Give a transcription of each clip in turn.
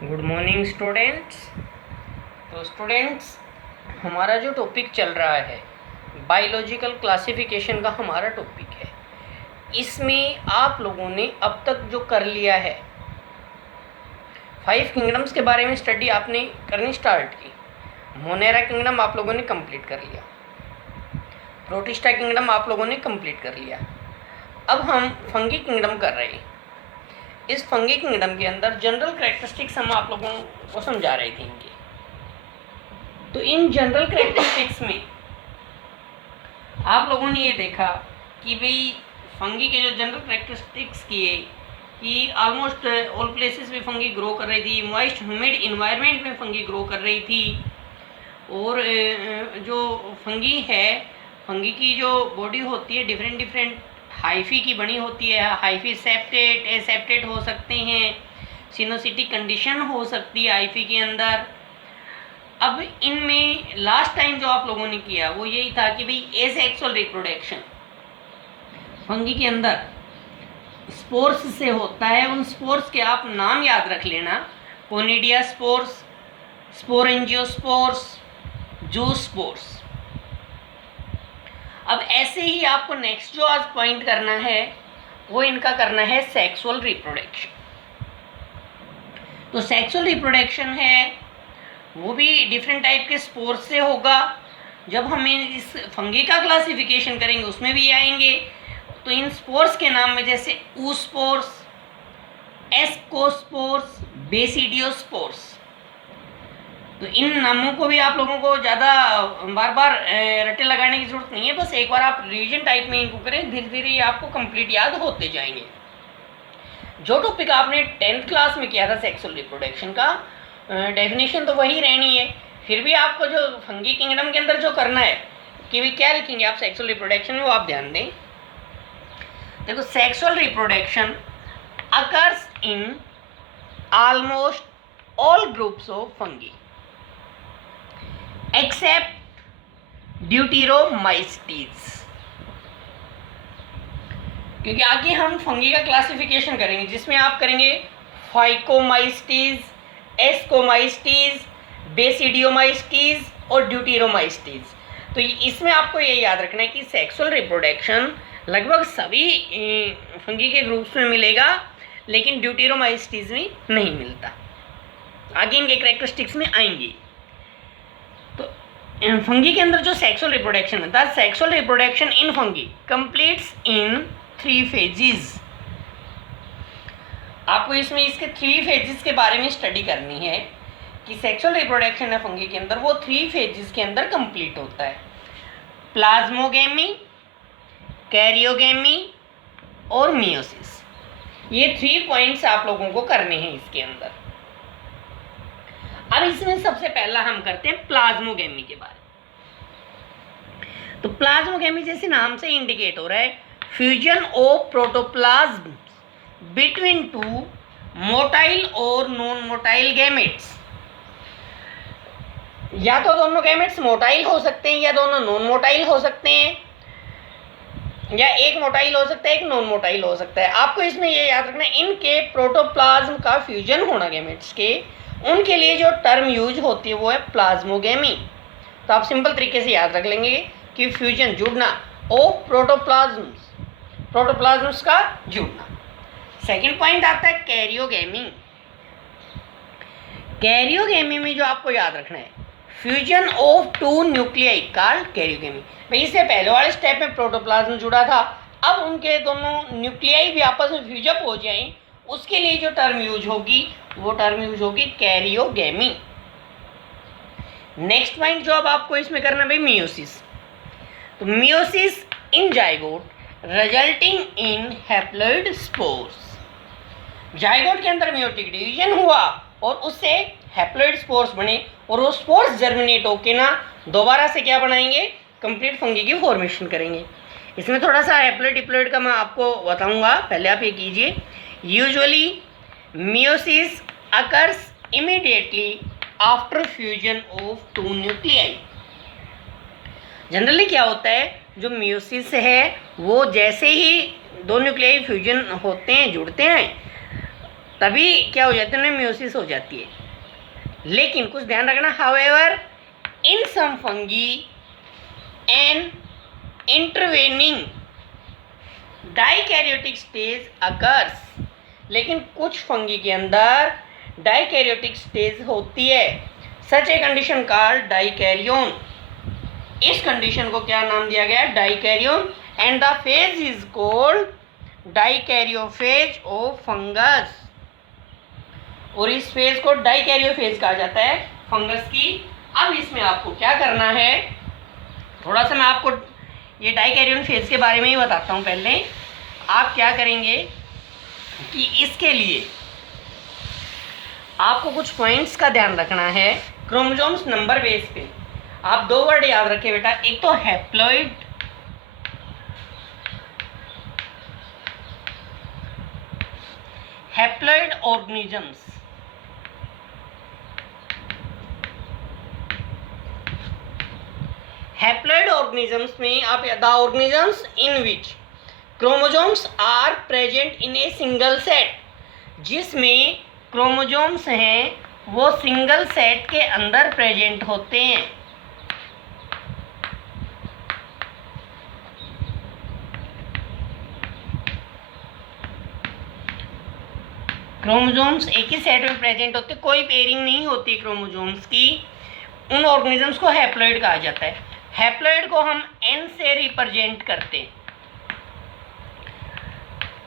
Good morning students. तो students, हमारा जो टॉपिक चल रहा है बायोलॉजिकल क्लासिफिकेशन का हमारा टॉपिक है। इसमें आप लोगों ने अब तक जो कर लिया है 5 किंगडम्स के बारे में स्टडी आपने करनी स्टार्ट की। मोनेरा किंगडम आप लोगों ने कंप्लीट कर लिया, प्रोटिस्टा किंगडम आप लोगों ने कंप्लीट कर लिया। अब हम फंगी किंगडम कर रहे हैं। इस फंगी किंगडम के अंदर जनरल कैरेक्टरिस्टिक्स हम आप लोगों को समझा रहे थे इनकी। तो इन जनरल कैरेक्टरिस्टिक्स में आप लोगों ने ये देखा कि भाई फंगी के जो जनरल कैरेक्टरिस्टिक्स किए कि ऑलमोस्ट ऑल प्लेसेस में फंगी ग्रो कर रही थी, मॉइस्ट ह्यूमिड इन्वायरमेंट में फंगी ग्रो कर रही थी। और जो फंगी है, फंगी की जो बॉडी होती है डिफरेंट डिफरेंट हाइफी की बनी होती है। हाइफी सेप्टेट एसेप्टेट हो सकते हैं, सिनोसिटिक कंडीशन हो सकती है हाइफी के अंदर। अब इनमें लास्ट टाइम जो आप लोगों ने किया वो यही था कि भाई एसेक्सुअल रिप्रोडक्शन फंगी के अंदर स्पोर्स से होता है। उन स्पोर्स के आप नाम याद रख लेना, कोनिडिया स्पोर्स, स्पोरेंजियोस्पोर्स, जूस्पोर्स। अब ऐसे ही आपको नेक्स्ट जो आज पॉइंट करना है वो इनका करना है सेक्सुअल रिप्रोडक्शन। तो सेक्सुअल रिप्रोडक्शन है वो भी डिफरेंट टाइप के स्पोर्स से होगा। जब हम इस फंगी का क्लासिफिकेशन करेंगे उसमें भी आएंगे। तो इन स्पोर्स के नाम में जैसे ऊस्पोर्स, एस्कोस्पोर्स, बेसिडियोस्पोर्स। तो इन नामों को भी आप लोगों को ज़्यादा बार बार रटे लगाने की ज़रूरत नहीं है, बस एक बार आप रिवीजन टाइप में इनको करें, धीरे धीरे ये आपको कंप्लीट याद होते जाएंगे। जो टॉपिक आपने 10th क्लास में किया था सेक्सुअल रिप्रोडक्शन का, डेफिनेशन तो वही रहनी है। फिर भी आपको जो फंगी किंगडम के अंदर जो करना है कि भाई क्या लिखेंगे आप सेक्सुअल रिप्रोडक्शन में, वो आप ध्यान दें। देखो, sexual reproduction occurs in almost all groups of fungi except deuteromycetes. क्योंकि आगे हम फंगी का क्लासिफिकेशन करेंगे जिसमें आप करेंगे फाइकोमाइस्टीज, एस्कोमाइस्टीज, बेसिडियोमाइस्टीज और ड्यूटेरोमाइस्टीज। तो इसमें आपको ये याद रखना है कि सेक्सुअल रिप्रोडक्शन लगभग सभी फंगी के ग्रुप्स में मिलेगा, लेकिन ड्यूटेरोमाइस्टीज में नहीं मिलता। आगे इनके कैरेक्टरिस्टिक्स में आएंगी। तो फंगी के अंदर जो सेक्सुअल रिप्रोडक्शन है, the sexual reproduction in fungi completes in 3 phases. आपको इसमें इसके 3 फेजेस के बारे में स्टडी करनी है कि सेक्सुअल रिप्रोडक्शन है फंगी के अंदर वो 3 फेजेस के अंदर कंप्लीट होता है। प्लाज्मोगेमी, कैरियोगेमी और मियोसिस। ये 3 पॉइंट्स आप लोगों को करने हैं इसके अंदर। अब इसमें सबसे पहला हम करते हैं प्लाज्मोगेमी के बारे में। तो प्लाज्मोगेमी जैसे नाम से इंडिकेट हो रहा है, fusion of protoplasm between 2 motile और नॉन मोटाइल गैमेट्स। या तो दोनों गैमेट्स मोटाइल हो सकते हैं या दोनों नॉन मोटाइल हो सकते हैं, या एक मोटाइल हो सकता है एक नॉन मोटाइल हो सकता है। आपको इसमें ये याद रखना है इनके प्रोटोप्लाज्म का फ्यूजन होना गैमेट्स के, उनके लिए जो टर्म यूज होती है वो है प्लाज्मोगेमी। तो आप सिंपल तरीके से याद रख लेंगे कि फ्यूजन, जुड़ना ऑफ प्रोटोप्लाज्म्स, प्रोटोप्लाज्म्स का जुड़ना। सेकंड पॉइंट आता है कैरियोगेमी। कैरियोगेमी में जो आपको याद रखना है fusion of 2 nuclei called karyogamy. भाई इससे पहले वाले स्टेप में प्रोटोप्लाज्म जुड़ा था, अब उनके दोनों न्यूक्लियाई भी आपस में फ्यूजअप हो जाएं, उसके लिए जो टर्म यूज होगी वो टर्म यूज होगी कैरियोगेमी। नेक्स्ट पॉइंट जो अब आपको इसमें करना है भाई मियोसिस। तो meiosis in zygote resulting in haploid spores. Zygote के अंदर मियोटिक डिवीजन हुआ और उससे हैप्लॉइड स्पोर्स बने, और वो स्पोर्स जर्मिनेट होके ना दोबारा से क्या बनाएंगे, कंप्लीट फंगी की फॉर्मेशन करेंगे। इसमें थोड़ा सा हैप्लॉइड डिप्लॉइड का मैं आपको बताऊंगा, पहले आप ये कीजिए। Usually meiosis occurs immediately after fusion of 2 nuclei. Generally क्या होता है, जो मियोसिस है वो जैसे ही 2 न्यूक्लियाई फ्यूजन होते हैं, जुड़ते हैं, तभी क्या हो जाती है, उन्हें म्यूसिस हो जाती है। लेकिन कुछ ध्यान रखना, however in some fungi an intervening dikaryotic stage occurs, लेकिन कुछ फंगी के अंदर डाइकैरियोटिक स्टेज होती है, such a condition called dikaryon. इस कंडीशन को क्या नाम दिया गया, dikaryon, and the phase is called dikaryophase of fungus, और इस फेज को डाइकैरियोफेज कहा जाता है फंगस की। अब इसमें आपको क्या करना है, थोड़ा सा मैं आपको ये डाइकैरियोन फेज के बारे में ही बताता हूँ। पहले आप क्या करेंगे कि इसके लिए आपको कुछ पॉइंट्स का ध्यान रखना है। क्रोमोसोम्स नंबर बेस पे आप 2 वर्ड याद रखें बेटा, एक तो haploid, haploid organisms, haploid organisms में आप the organisms in which chromosomes are present in a single set, जिसमें क्रोमोसोम्स हैं वो सिंगल सेट के अंदर प्रेजेंट होते हैं। क्रोमोसोम्स एक ही सेट में प्रेजेंट होते, कोई पेयरिंग नहीं होती क्रोमोसोम्स की, उन ऑर्गेनिजम्स को हैप्लॉइड कहा जाता है। हैप्लॉइड को हम एन से रिप्रेजेंट करते हैं।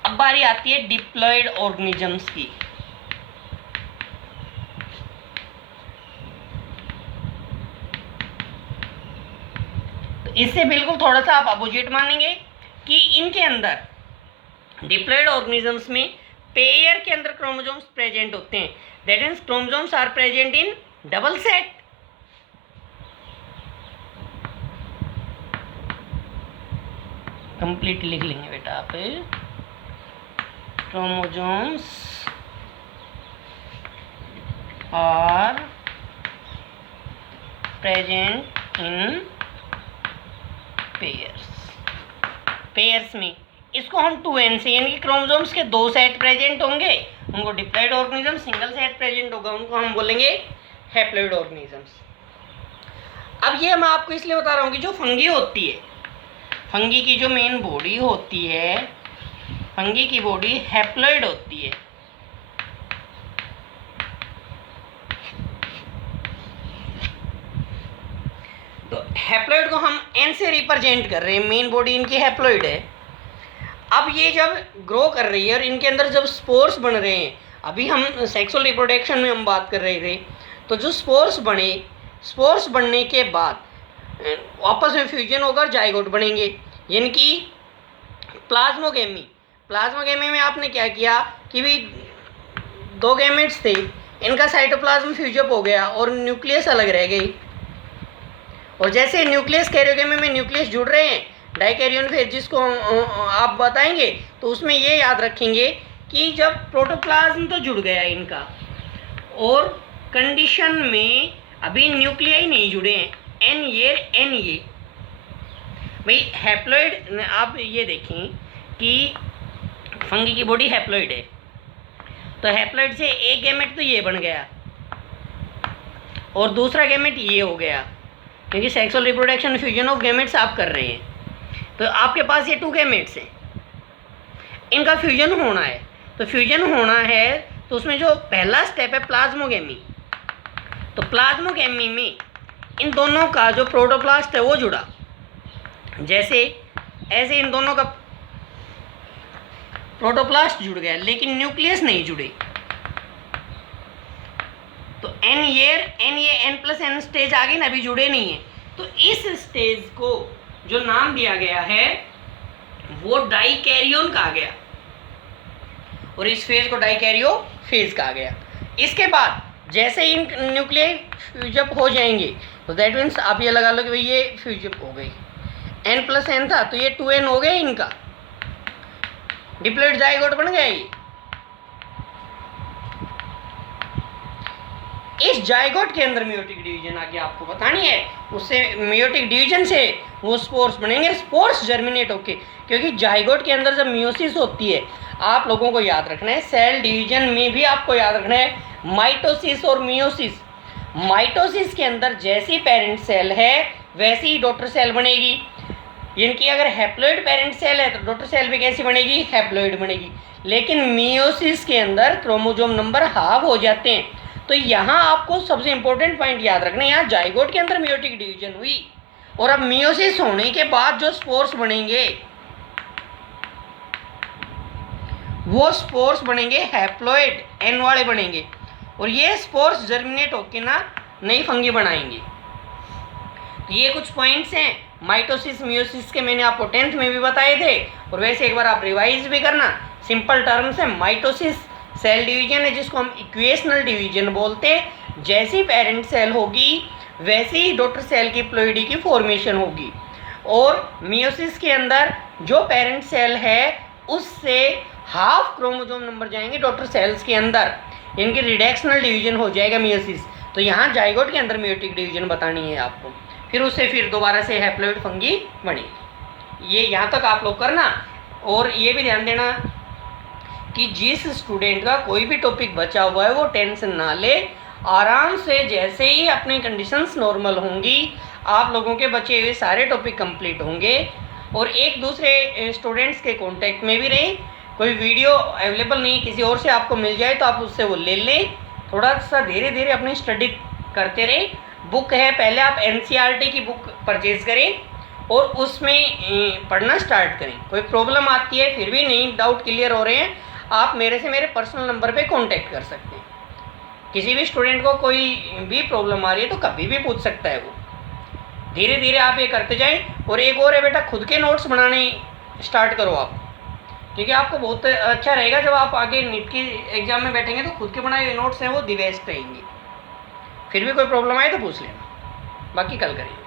अब बारी आती है डिप्लॉइड ऑर्गेनिजम्स की। तो इससे बिल्कुल थोड़ा सा आप अपोजिट मानेंगे कि इनके अंदर डिप्लॉइड ऑर्गेनिजम्स में पेयर के अंदर क्रोमोसोम्स प्रेजेंट होते हैं, that means chromosomes are present in double set. Complete लिख लेंगे बेटा आप, chromosomes are present in pairs, pairs में इसको हम 2n से, यानी कि क्रोमोसोम्स के 2 सेट प्रेजेंट होंगे, उनको diploid organism, single set present होगा, उनको हम बोलेंगे हैप्लॉइड ऑर्गेनिजम्स। अब ये मैं आपको इसलिए बता रहा हूँ कि जो फंगी होती है, फंगी की जो मेन बॉडी होती है, फंगी की बॉडी हैप्लॉइड होती है। तो हैप्लॉइड को हम एन से रिप्रेजेंट कर रहे हैं, मेन बॉडी इनकी हैप्लॉइड है। अब ये जब ग्रो कर रही है और इनके अंदर जब स्पोर्स बन रहे हैं, अभी हम सेक्सुअल रिप्रोडक्शन में हम बात कर रहे थे, तो जो स्पोर्स बने, स्पोर्स बनने के बाद आपस में फ्यूजन होकर जाइगोट बनेंगे, यानी कि प्लाज्मोगेमी। प्लाज्मोगेमी में आपने क्या किया कि भी 2 गैमेट्स थे, इनका साइटोप्लाज्म फ्यूजअप हो गया और न्यूक्लियस अलग रह गई, और जैसे न्यूक्लियस कैरियोगेमी में न्यूक्लियस जुड़ रहे हैं, डाइकैरियोन फेज जिसको आप बताएंगे, तो उसमें ये याद रखेंगे कि जब प्रोटोप्लाज्म तो जुड़ गया इनका, और कंडीशन में अभी न्यूक्लियाई नहीं जुड़े हैं, एन ये भाई हैप्लॉइड। आप ये देखें कि फंगी की बॉडी हैप्लॉइड है, तो हैप्लॉइड से एक गैमेट तो ये बन गया और दूसरा गैमेट ये हो गया, क्योंकि sexual reproduction fusion of gametes आप कर रहे हैं। तो आपके पास ये 2 गैमेट्स हैं, इनका फ्यूजन होना है, तो फ्यूजन होना है तो उसमें जो पहला स्टेप है प्लाज्मोगेमी, तो प्लाज्मोगेमी में इन दोनों का जो प्रोटोप्लास्ट है वो जुड़ा, जैसे ऐसे इन दोनों का प्रोटोप्लास्ट जुड़ गया लेकिन न्यूक्लियस नहीं जुड़े, तो एन ये n+n स्टेज आ गई ना, अभी जुड़े नहीं है, तो इस स्टेज को जो नाम दिया गया है वो डाइकैरियोन कहा गया, और इस फेज को डाइकैरियो फेज कहा गया। इसके बाद जैसे इन न्यूक्लियाई फ्यूजअप हो जाएंगे, तो दैट मीन्स आप ये लगा लो कि भाई ये फ्यूजअप हो गई, n+n था तो ये 2n हो गया इनका, डिप्लॉइड जाइगोट बन गया ये। इस जाइगोट के अंदर मेयोटिक डिवीजन आगे आपको बतानी है, उससे मेयोटिक डिवीजन से वो स्पोर्स बनेंगे, स्पोर्स जर्मिनेट होके, क्योंकि जाइगोट के अंदर जब मियोसिस होती है, आप लोगों को याद रखना है, सेल डिवीजन में भी आपको याद रखना है माइटोसिस और मियोसिस। माइटोसिस के अंदर जैसी पेरेंट सेल है वैसी ही डॉटर सेल बनेगी, इनकी अगर हैप्लॉइड पेरेंट सेल है तो डॉटर सेल भी कैसी बनेगी, हैप्लॉइड बनेगी। लेकिन मियोसिस के अंदर क्रोमोसोम नंबर हाफ हो जाते हैं। तो यहाँ आपको सबसे इंपॉर्टेंट पॉइंट याद रखना है, यहाँ जाइगोट के अंदर मियोटिक डिवीजन हुई और अब मियोसिस होने के बाद जो स्पोर्स बनेंगे वो स्पोर्स बनेंगे हैप्लॉइड एन वाले बनेंगे, और ये स्पोर्स जर्मिनेट होके ना नई फंगी बनाएंगे। तो ये कुछ पॉइंट्स हैं माइटोसिस मियोसिस के, मैंने आपको 10th में भी बताए थे, और वैसे एक बार आप रिवाइज भी करना। सिंपल टर्म्स है, माइटोसिस सेल डिवीजन है जिसको हम इक्वेशनल डिवीजन बोलते हैं। जैसी पेरेंट सेल होगी वैसी ही डॉटर सेल की प्लोइडी की फॉर्मेशन होगी, और मियोसिस के अंदर जो पेरेंट सेल है उससे हाफ क्रोमोसोम नंबर जाएंगे डॉटर सेल्स के अंदर, इनकी रिडक्शनल डिवीजन हो जाएगा मियोसिस। तो यहाँ जाइगोट के अंदर मियोटिक डिवीजन बतानी है आपको, फिर उससे फिर दोबारा से हैप्लॉइड फंगी बनेगी। ये यहाँ तक आप लोग करना, और ये भी ध्यान देना कि जिस स्टूडेंट का कोई भी टॉपिक बचा हुआ है वो टेंशन ना ले, आराम से जैसे ही अपनी कंडीशंस नॉर्मल होंगी आप लोगों के बचे हुए सारे टॉपिक कंप्लीट होंगे। और एक दूसरे स्टूडेंट्स के कांटेक्ट में भी रहें, कोई वीडियो अवेलेबल नहीं किसी और से आपको मिल जाए तो आप उससे वो ले लें, थोड़ा सा धीरे धीरे अपनी स्टडी करते रहें। बुक है, पहले आप NCERT की बुक परचेज़ करें और उसमें पढ़ना स्टार्ट करें। कोई प्रॉब्लम आती है फिर भी नहीं डाउट क्लियर हो रहे हैं, आप मेरे से मेरे पर्सनल नंबर पे कांटेक्ट कर सकते हैं। किसी भी स्टूडेंट को कोई भी प्रॉब्लम आ रही है तो कभी भी पूछ सकता है वो। धीरे धीरे आप ये करते जाएं। और एक और है बेटा, खुद के नोट्स बनाने स्टार्ट करो आप, क्योंकि आपको बहुत अच्छा रहेगा जब आप आगे नीट की एग्ज़ाम में बैठेंगे तो खुद के बनाए हुए नोट्स हैं वो दी बेस्ट रहेंगे। फिर भी कोई प्रॉब्लम आए तो पूछ लेना, बाकी कल करेंगे।